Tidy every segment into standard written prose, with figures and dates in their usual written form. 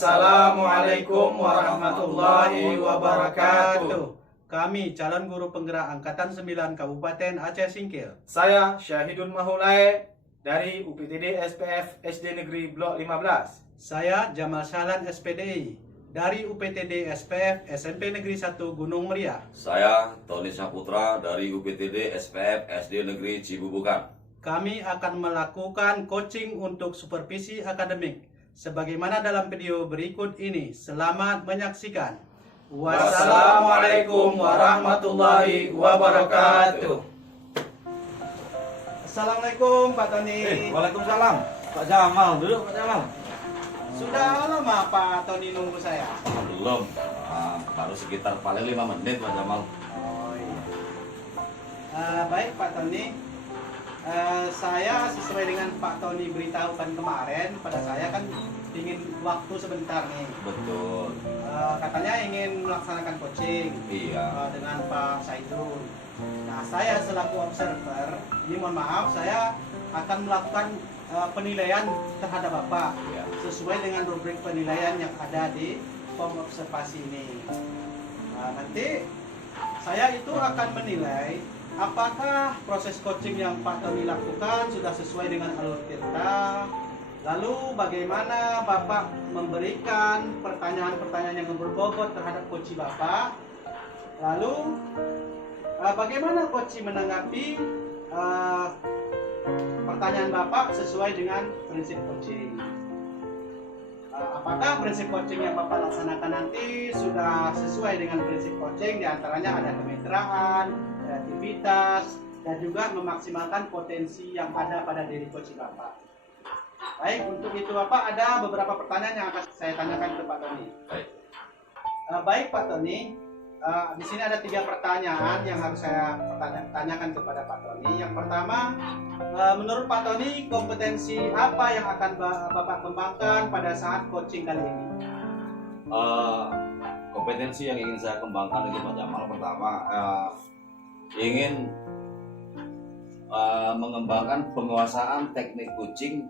Wassalamualaikum warahmatullahi wabarakatuh. Kami calon guru penggerak Angkatan 9 Kabupaten Aceh Singkil. Saya Syahidun Mahulai dari UPTD SPF SD Negeri Blok 15. Saya Jamal Sahlan SPDI dari UPTD SPF SMP Negeri 1 Gunung Meriah. Saya Tony Saputra dari UPTD SPF SD Negeri Cibubukan. Kami akan melakukan coaching untuk supervisi akademik sebagaimana dalam video berikut ini. Selamat menyaksikan. Wassalamualaikum warahmatullahi wabarakatuh. Assalamualaikum Pak Tony. Waalaikumsalam. Pak Jamal, duduk Pak Jamal. Sudah lama Pak Tony nunggu saya? Belum, baru sekitar paling 5 menit Pak Jamal. Oh iya. Baik Pak Tony. Saya sesuai dengan Pak Tony beritahukan kemarin pada saya kan ingin waktu sebentar nih. Betul. Katanya ingin melaksanakan coaching dengan Pak Saidun. Nah, saya selaku observer, ini mohon maaf, saya akan melakukan penilaian terhadap Bapak sesuai dengan rubrik penilaian yang ada di form observasi ini. Nanti saya itu akan menilai apakah proses coaching yang Pak Tony lakukan sudah sesuai dengan alur tirta. Lalu bagaimana Bapak memberikan pertanyaan-pertanyaan yang berbobot terhadap coach Bapak. Lalu bagaimana coach menanggapi pertanyaan Bapak sesuai dengan prinsip coaching. Apakah prinsip coaching yang Bapak laksanakan nanti sudah sesuai dengan prinsip coaching, diantaranya ada kemitraan, kreativitas, dan juga memaksimalkan potensi yang ada pada diri coach Bapak. Baik, untuk itu Bapak ada beberapa pertanyaan yang akan saya tanyakan ke Pak Tony. Baik Pak Tony, di sini ada 3 pertanyaan yang harus saya tanyakan kepada Pak Tony. Yang pertama, menurut Pak Tony, kompetensi apa yang akan Bapak kembangkan pada saat coaching kali ini? Kompetensi yang ingin saya kembangkan itu Pak Jamal, pertama ingin mengembangkan penguasaan teknik coaching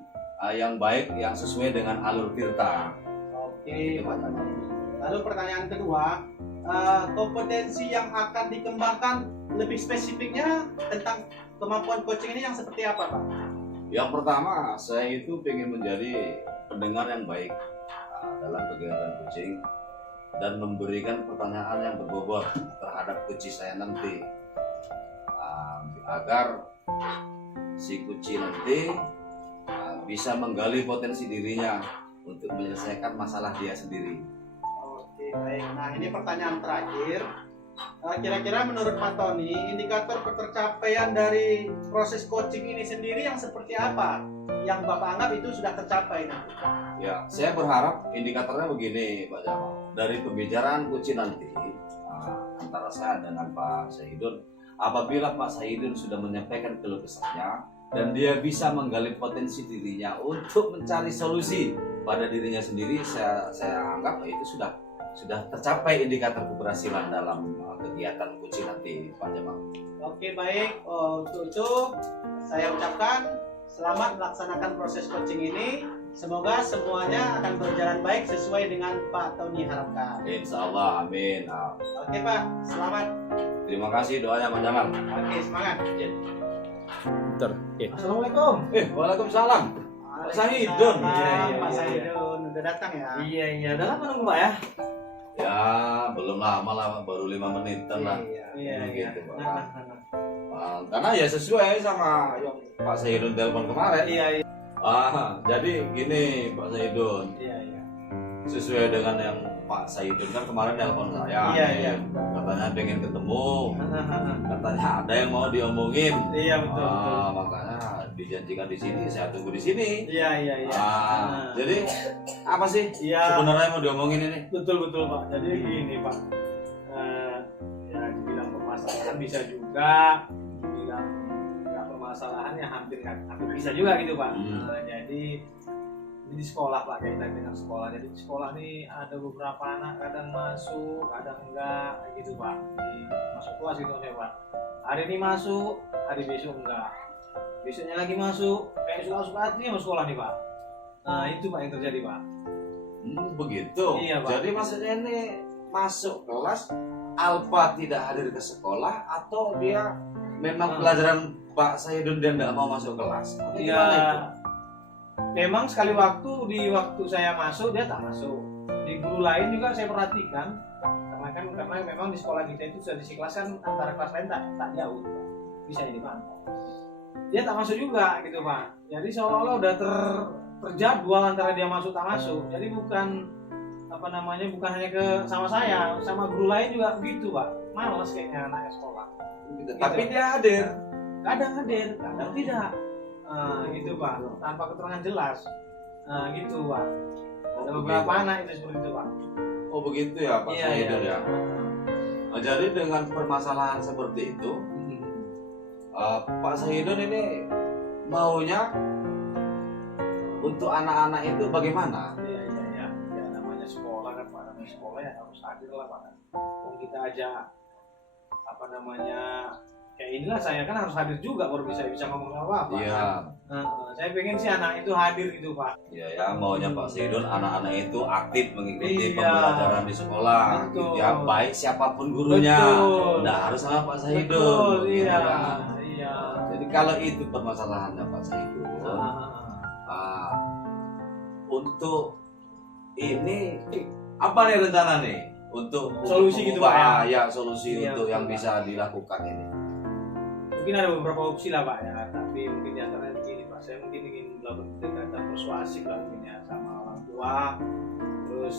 yang baik, yang sesuai dengan alur tirta. Oke, Pak Tony. Lalu pertanyaan kedua, kompetensi yang akan dikembangkan lebih spesifiknya tentang kemampuan coaching ini yang seperti apa, Pak? Yang pertama, saya itu ingin menjadi pendengar yang baik dalam kegiatan coaching dan memberikan pertanyaan yang berbobot terhadap coach saya nanti, agar si coach nanti bisa menggali potensi dirinya untuk menyelesaikan masalah dia sendiri. Oke, baik. Nah, ini pertanyaan terakhir. Kira-kira menurut Pak Tony, indikator ketercapaian dari proses coaching ini sendiri yang seperti apa? Yang Bapak anggap itu sudah tercapai nanti? Ya, saya berharap indikatornya begini Pak Jamal. Dari pembicaraan coach nanti antara saya dengan Pak Saidun, apabila Pak Saidun sudah menyampaikan keluh kesahnya dan dia bisa menggali potensi dirinya untuk mencari solusi pada dirinya sendiri, saya anggap itu sudah tercapai indikator keberhasilan dalam kegiatan coaching nanti Pak Jamal. Oke, baik. Untuk itu saya ucapkan selamat melaksanakan proses coaching ini. Semoga semuanya akan berjalan baik sesuai dengan Pak Tony harapkan. Insya Allah, amin. Oke Pak, selamat. Terima kasih doanya Pak Jamal. Oke, semangat. Assalamualaikum. Waalaikumsalam. Pak Saidun. Pak Saidun udah datang ya? Iya. Udah lama nunggu Pak ya? Ya, belum lama lah, baru 5 menitan lah. Iya. Gitu, Pak. Karena ya sesuai sama yang Pak Saidun telepon kemarin. Iya. Jadi gini Pak Saidun. Iya. Sesuai dengan yang Pak Saidun kan kemarin telepon saya. Iya. Katanya pengen ketemu. Katanya ada yang mau diomongin. Iya, betul. Makanya dijanjikan di sini, saya tunggu di sini. Iya. Jadi apa sih sebenarnya yang mau diomongin ini? Betul Pak. Jadi gini Pak, ya dibilang permasalahan bisa juga, dibilang nggak permasalahan ya hampir bisa juga gitu Pak. Jadi di sekolah Pak, kaitan dengan sekolah. Jadi di sekolah nih ada beberapa anak kadang masuk, kadang enggak gitu Pak. Masuk kelas gitu ya Pak. Hari ini masuk, hari besok enggak. Besoknya lagi masuk, kayak suka-suka hati sama sekolah nih Pak. Nah itu Pak yang terjadi Pak. Begitu. Iya, Pak. Jadi maksudnya ini masuk kelas Alpa tidak hadir ke sekolah atau dia memang pelajaran Pak Sahidun dia nggak mau masuk kelas? Atau Iya. gimana itu? Memang sekali di waktu saya masuk dia tak masuk. Di guru lain juga saya perhatikan karena memang di sekolah kita itu sudah kelas kan antara kelas lain tak jauh, bisa dipantau. Dia tak masuk juga gitu Pak. Jadi seolah-olah udah terjadwal antara dia masuk tak masuk. Jadi bukan hanya ke sama saya, sama guru lain juga begitu Pak. Malas kayaknya anaknya sekolah. Gitu. Tapi dia hadir. Kadang hadir, kadang tidak. Gitu Pak, tanpa keterangan jelas. Gitu Pak. Ada beberapa anak itu seperti itu Pak. Oh begitu ya Pak Sahidun ya. Nah, jadi dengan permasalahan seperti itu, Pak Sahidun ini maunya untuk anak-anak itu bagaimana? Iya. Ya namanya sekolah kan Pak, namanya sekolah ya harus hadir lah Pak. Kalau kita aja kayak inilah saya kan harus hadir juga baru bisa ngomong apa-apa. Iya. Saya pengen sih anak itu hadir gitu Pak. Iya ya, maunya Pak Sahidun anak-anak itu aktif mengikuti Iya. pembelajaran di sekolah. Betul. Gitu ya, baik siapapun gurunya. Betul. Nggak harus sama Pak Sahidun. Betul, gitu iya. kan. Iya. Jadi kalau itu permasalahannya Pak Sahidun, untuk ini apa nih rencana nih untuk Solusi gitu, Pak, mengubah, ya solusi Iya, untuk yang betul, bisa dilakukan ini. Mungkin ada beberapa opsi lah Pak ya, tapi mungkin diantaranya begini Pak, saya mungkin ingin melakukan pendekatan persuasif lah mungkin ya sama orang tua, terus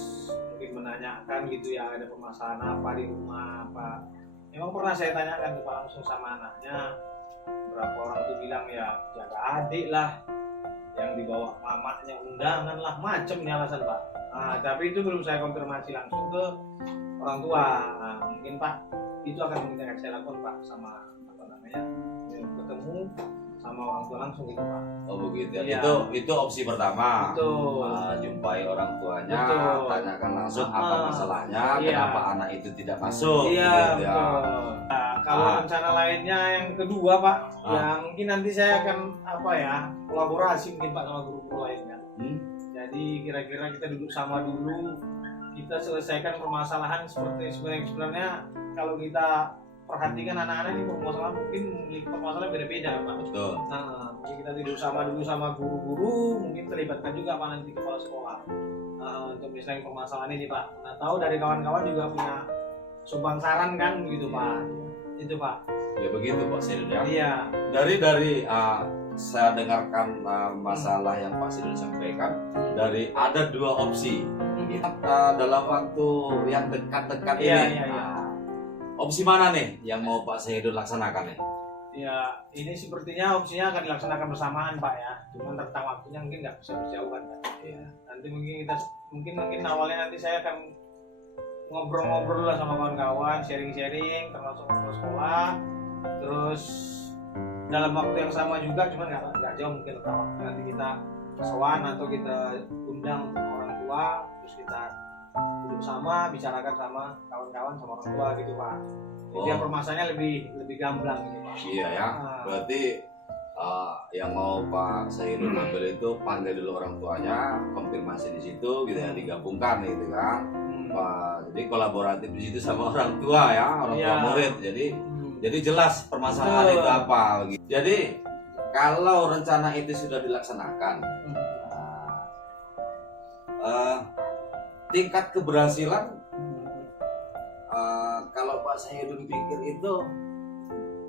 mungkin menanyakan gitu ya ada permasalahan apa di rumah apa. Memang pernah saya tanyakan tuh Pak langsung sama anaknya, berapa orang tuh bilang ya jaga adik lah, yang dibawa mamanya undangan lah, macem nih alasan Pak. Tapi itu belum saya konfirmasi langsung ke orang tua. Mungkin Pak itu akan mungkin saya lakukan Pak sama ketemu sama orang tua langsung gitu Pak. Oh begitu ya. Iya. Itu opsi pertama. Betul. Jumpai orang tuanya, Betul. tanyakan langsung apa masalahnya, Iya. kenapa anak itu tidak masuk. Iya gitu ya. betul. Kalau rencana lainnya yang kedua Pak, ya mungkin nanti saya akan kolaborasi mungkin Pak sama guru-guru lainnya. Jadi kira-kira kita duduk sama dulu, kita selesaikan permasalahan sebenarnya kalau kita perhatikan anak-anak ini permasalahan beda-beda Pak. Betul. Mungkin kita tidur sama dulu sama guru-guru, mungkin terlibatkan juga Pak nanti kepala sekolah untuk misalnya permasalahan ini Pak. Nah tahu dari kawan-kawan juga punya sumbang saran kan begitu Pak. Itu Pak. Ya begitu Pak Sahidun ya. Iya. Dari saya dengarkan masalah yang Pak Sahidun sampaikan, dari ada dua opsi. Dalam waktu yang dekat-dekat ini. Iya. Opsi mana nih yang mau Pak Sahidun laksanakan nih? Ya, ini sepertinya opsinya akan dilaksanakan bersamaan Pak ya. Cuman rentang waktunya mungkin nggak bisa berjauhan Pak. Iya. Nanti mungkin awalnya nanti saya akan ngobrol-ngobrol lah sama kawan-kawan, sharing-sharing termasuk ngobrol sekolah. Terus dalam waktu yang sama juga, cuman nggak jauh mungkin rentang waktu nanti kita sowan atau kita undang orang tua, terus kita duduk sama, bicarakan sama kawan-kawan sama orang tua gitu Pak. Jadi permasalahannya lebih gamblang gitu Pak. Iya ya. Berarti yang mau Pak Sahidun ambil itu panggil dulu orang tuanya, konfirmasi di situ gitu ya, digabungkan gitu kan. Jadi kolaboratif di situ sama orang tua ya, orang tua murid. Jadi jelas permasalahan itu apa. Gitu. Jadi kalau rencana itu sudah dilaksanakan, tingkat keberhasilan kalau Pak Sahidun pikir itu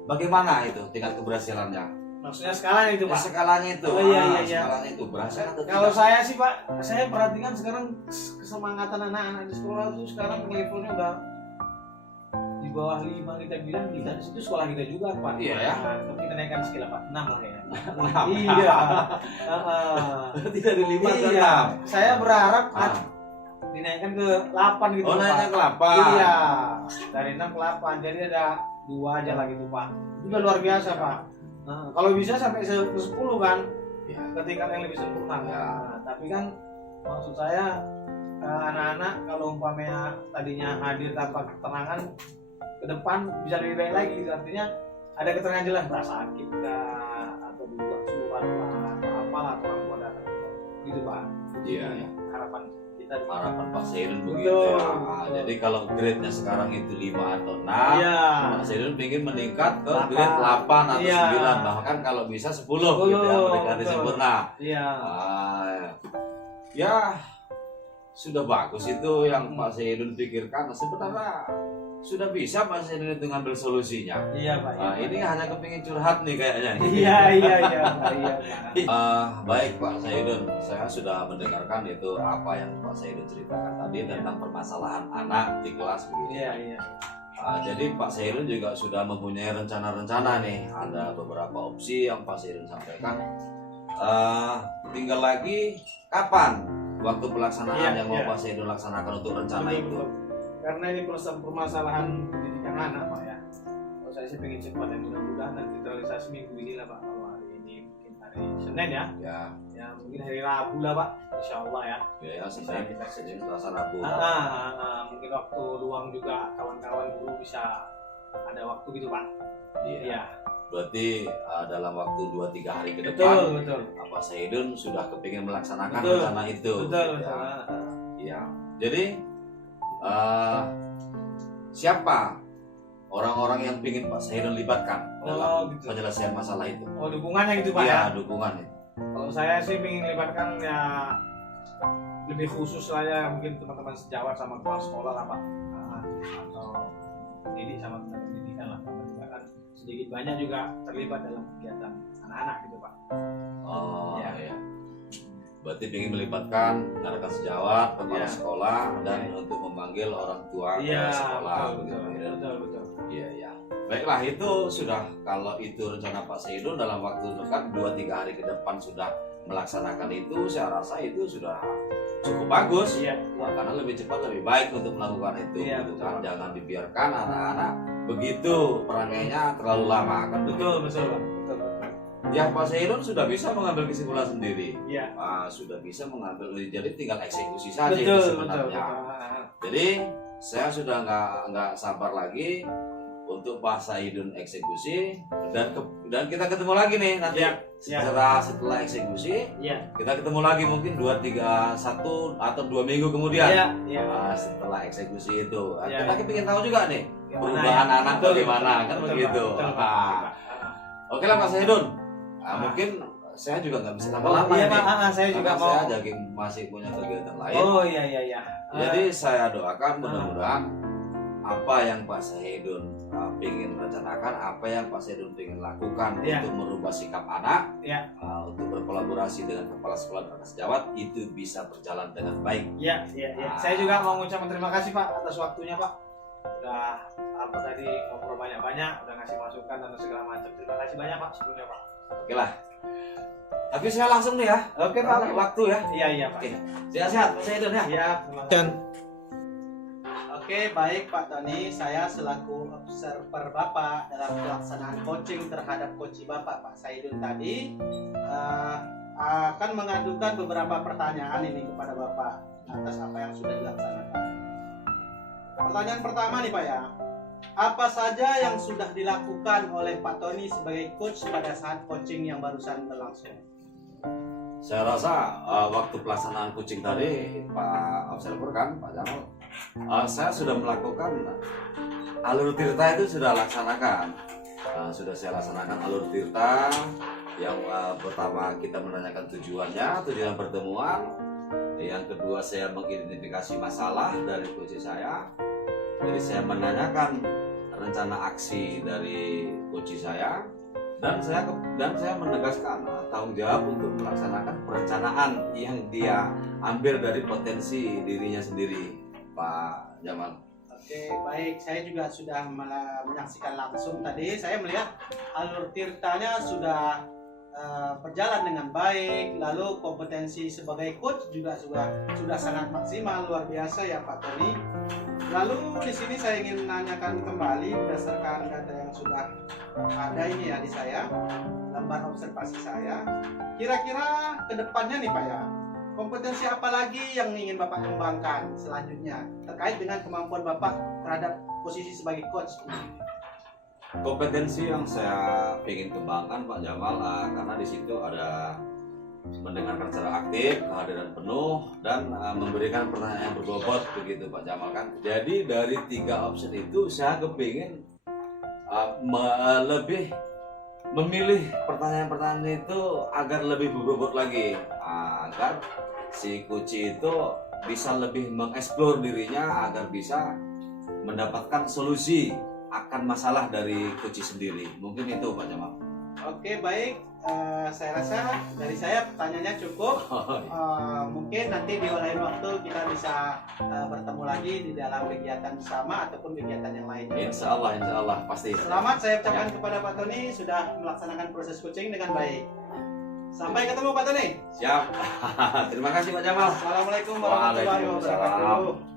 bagaimana itu tingkat keberhasilannya? Maksudnya skalanya itu Pak? Skalanya itu. Iya. Skalanya itu berhasil atau Kalau tidak? saya sih Pak, saya perhatikan sekarang kesemangatan anak-anak di sekolah itu sekarang levelnya udah di bawah 5 kita bilang kita di situ sekolah kita juga Pak. Iya ya. Tapi kita naikkan skala Pak, 6 lah kayaknya. 6. Iya. Tidak di 5 ke Iya. 6. Saya berharap dinaikkan ke 8 gitu Oh, Pak. naiknya ke 8. Iya. Dari 6 ke 8. Jadi ada 2 aja lah gitu Pak. Itu udah luar biasa Pak. Kalau bisa sampai ke 10 kan. Ya. Ketika yang lebih sempurna. Ya. Tapi kan maksud saya anak-anak kalau umpamanya tadinya hadir tanpa keterangan ke depan bisa lebih baik lagi gitu. Artinya ada keterangan jelas entah sakit kah atau dibuat suruhan lah atau apalah atau orang tua datang gitu Pak. Iya. Harapan kita tadi. harapan Pak Saidun Betul, begitu ya. betul. Jadi kalau grade-nya sekarang itu 5 atau 6, Iya. Pak Saidun ingin meningkat ke 8. grade 8 atau Iya. 9, bahkan kalau bisa 10 gitu ya, mendekati betul. sempurna. Iya. Ya sudah bagus itu yang Pak Saidun pikirkan. Sebenarnya sudah bisa Pak Saidun itu ngambil solusinya. Iya Pak. Nah, ini hanya kepingin curhat nih kayaknya. Iya. Pak. Iya. Baik Pak Saidun, saya sudah mendengarkan itu apa yang Pak Saidun ceritakan tadi tentang permasalahan anak di kelas begitu. Iya. Jadi Pak Saidun juga sudah mempunyai rencana-rencana nih. Ada beberapa opsi yang Pak Saidun sampaikan. Tinggal lagi kapan waktu pelaksanaan Iya, yang mau iya. Pak Saidun laksanakan untuk rencana Betul, itu. betul. Karena ini permasalahan pendidikan anak Pak ya. Kalau saya sih pengen cepat dan mudah-mudahan nanti terrealisasi minggu ini lah Pak. Kalau hari ini mungkin hari Senin ya. Ya mungkin hari Rabu lah Pak. Insya Allah ya. Ya, Senin, Kita Senin, Selasa, Rabu. Mungkin waktu luang juga kawan-kawan guru bisa ada waktu gitu Pak. Iya. Berarti dalam waktu 2-3 hari ke Betul. depan, Pak Saidun sudah kepingin melaksanakan Betul. rencana itu. Betul. Ya. Jadi siapa orang-orang yang ingin Pak Saidun libatkan dalam gitu. penyelesaian masalah itu? Oh dukungannya gitu Pak ya. Iya, dukungannya. Kalau saya sih ingin libatkan ya lebih khusus lah ya mungkin teman-teman sejawat sama kepala sekolah lah Pak. Atau pendidik sama teman pendidikan lah. Karena juga kan sedikit banyak juga terlibat dalam kegiatan anak-anak gitu Pak. Oh Ya. iya. Berarti ingin melibatkan rekan sejawat, kepala Iya. sekolah, dan Iya. untuk memanggil orang tua Iya, ke sekolah. betul. Iya, iya. Baiklah, itu sudah, kalau itu rencana Pak Saidun dalam waktu dekat 2-3 hari ke depan sudah melaksanakan itu, saya rasa itu sudah cukup bagus. Iya. Karena lebih cepat lebih baik untuk melakukan itu. Iya, gitu betul. kan. Jangan dibiarkan anak-anak begitu perangainya terlalu lama kan. Betul Pak. Betul. Ya, Pak Saidun sudah bisa mengambil kesimpulan sendiri. Iya. Sudah bisa mengambil, jadi tinggal eksekusi saja itu Betul. sebenarnya. Jadi saya sudah nggak sabar lagi untuk Pak Saidun eksekusi, dan kita ketemu lagi nih nanti. Iya. Setelah eksekusi Iya. kita ketemu lagi mungkin 1 atau 2 minggu kemudian. Iya. Setelah eksekusi itu Iya. kita ingin tahu juga nih Gimana perubahan ya? anak Betul, bagaimana kan betul, begitu. Betul, Pak. Oke lah Pak Saidun. Mungkin saya juga nggak bisa lama-lama Iya ini. Pak, saya juga Karena mau. saya jadi masih punya kegiatan lain. Oh iya. Jadi saya doakan mudah-mudahan apa yang Pak Saidun ingin rencanakan, apa yang Pak Saidun ingin lakukan Iya. untuk merubah sikap anak, Iya. untuk berkolaborasi dengan kepala sekolah dan sejawat itu bisa berjalan dengan baik. Iya. Saya juga mau mengucapkan terima kasih Pak atas waktunya Pak. Udah tadi ngobrol banyak-banyak, udah ngasih masukan dan segala macam. Terima kasih banyak Pak sebelumnya Pak. Oke lah. Tapi saya langsung nih ya. Oke Karena Pak. waktu ya. Iya Pak. Oke. Sehat-sehat Pak Saidun ya. Iya, terima kasih. Oke, baik Pak Tony, saya selaku observer Bapak dalam pelaksanaan coaching terhadap coach Bapak Pak Saidun tadi akan mengadukan beberapa pertanyaan ini kepada Bapak atas apa yang sudah dilaksanakan. Pertanyaan pertama nih Pak ya, apa saja yang sudah dilakukan oleh Pak Tony sebagai coach pada saat coaching yang barusan berlangsung? Saya rasa waktu pelaksanaan coaching tadi Pak Observer kan, Pak Jamal, saya sudah melakukan alur tirta itu sudah laksanakan. Sudah saya laksanakan alur tirta yang pertama kita menanyakan tujuan pertemuan. Yang kedua saya mengidentifikasi masalah dari coach saya. Jadi saya menanyakan rencana aksi dari coach saya. Dan saya menegaskan tanggung jawab untuk melaksanakan perencanaan yang dia ambil dari potensi dirinya sendiri, Pak Jamal. Oke, baik. Saya juga sudah menyaksikan langsung tadi. Saya melihat alur tirtanya sudah berjalan dengan baik. Lalu kompetensi sebagai coach juga sudah sangat maksimal, luar biasa ya Pak Tony. Lalu di sini saya ingin menanyakan kembali berdasarkan data yang sudah ada ini ya di saya, lembar observasi saya. Kira-kira ke depannya nih Pak ya, kompetensi apa lagi yang ingin Bapak kembangkan selanjutnya terkait dengan kemampuan Bapak terhadap posisi sebagai coach? Kompetensi yang saya ingin kembangkan Pak Jamal, karena di situ ada mendengarkan secara aktif, kehadiran penuh, dan memberikan pertanyaan yang berbobot begitu Pak Jamal kan. Jadi dari 3 option itu saya kepingin lebih memilih pertanyaan-pertanyaan itu agar lebih berbobot lagi, agar si Kuci itu bisa lebih mengeksplor dirinya agar bisa mendapatkan solusi akan masalah dari Kuci sendiri. Mungkin itu Pak Jamal. Oke, baik. Saya rasa dari saya pertanyaannya cukup. Mungkin nanti di lain waktu kita bisa bertemu lagi di dalam kegiatan bersama ataupun kegiatan yang lainnya. Insya Allah pasti. Selamat saya ucapkan kepada Pak Tony sudah melaksanakan proses coaching dengan baik. Sampai ketemu Pak Tony. Siap. Terima kasih Pak Jamal. Assalamualaikum warahmatullahi Waalaikumsalam. wabarakatuh.